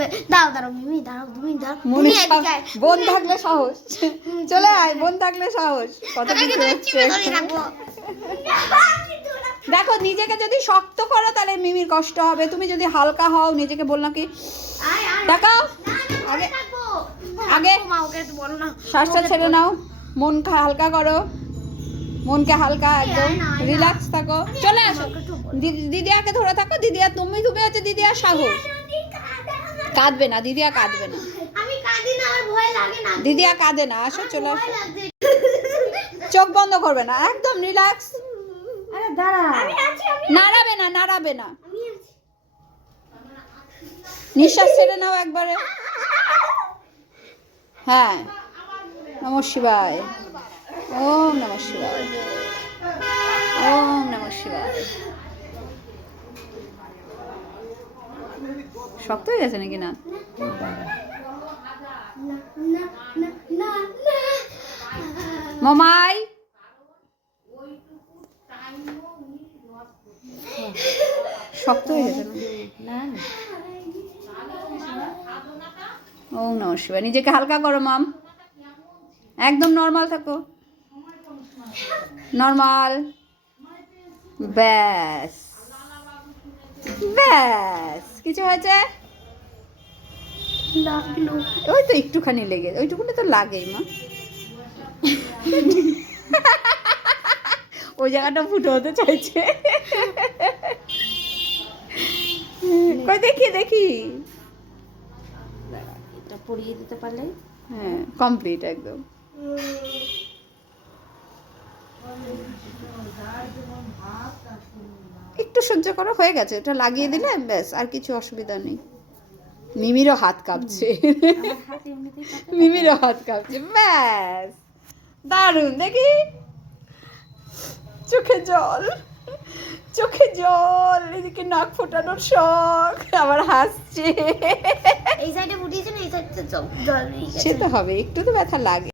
যাবে। দাঁড়াও মিমি, দাঁড়াও তুমি দাঁড়াও। মনে বোন থাকলে সাহস, চলে আয়, বোন থাকলে সাহস। কত কিছু হচ্ছে। দেখো নিজেকে যদি শক্ত করো তাহলে মিমির কষ্ট হবে, তুমি যদি হালকা হও, নিজেকে বললাম কি দেখাও আগে আগে শ্বাসটা ছেড়ে নাও, মন হালকা করো, মনকে হালকা একদম রিল্যাক্স থাকো। চলে আসো, দিদিয়াকে ধরে থাকো। দিদিয়া তুমি হচ্ছে দিদিয়ার সাহস। কাঁদবে না দিদিয়া, কাঁদবে না, দিদিয়া কাঁদে না। আসো, চলে আসো, চোখ বন্ধ করবে না, একদম রিল্যাক্স। নাড়াবে না, নাড়াবে না, নিঃশ্বাস ছেড়ে নাও একবারে। হ্যাঁ, নমঃ শিবায়, ওম নমঃ শিবায়, ওম নমঃ শিবায়। শক্ত হয়ে গেছে নাকি? না, মামাই শক্ত হয়ে গেছে না? ওম নমঃ শিবায়। নিজেকে হালকা করো মাম, একদম নর্মাল থাকো, নর্মাল। ব্যাস ব্যাস, কিছু হয়েছে? ওই তো একটুখানি লেগে, ওইটুকুনি তো লাগেই মা। ওই জায়গাটা ফুটো হতে চাইছে। কই দেখি দেখি, এটা পরিয়ে দিতে পারলে হ্যাঁ কমপ্লিট একদম। একটু সহ্য করো, হয়ে গেছে। এটা লাগিয়ে দিলে ব্যাস, আর কিছু অসুবিধা নেই। মিমিরও হাত কাঁপছে, মিমিরও হাত কাঁপছে। ব্যাস, দারুণ। দেখি চোখে জল, চোখে জল, এদিকে নাক ফোটানোর শখ, আবার হাসছে। এই সাইডে ফুটিয়েছে না, এই সাইডে জল, সে তো হবে, একটু তো ব্যথা লাগে।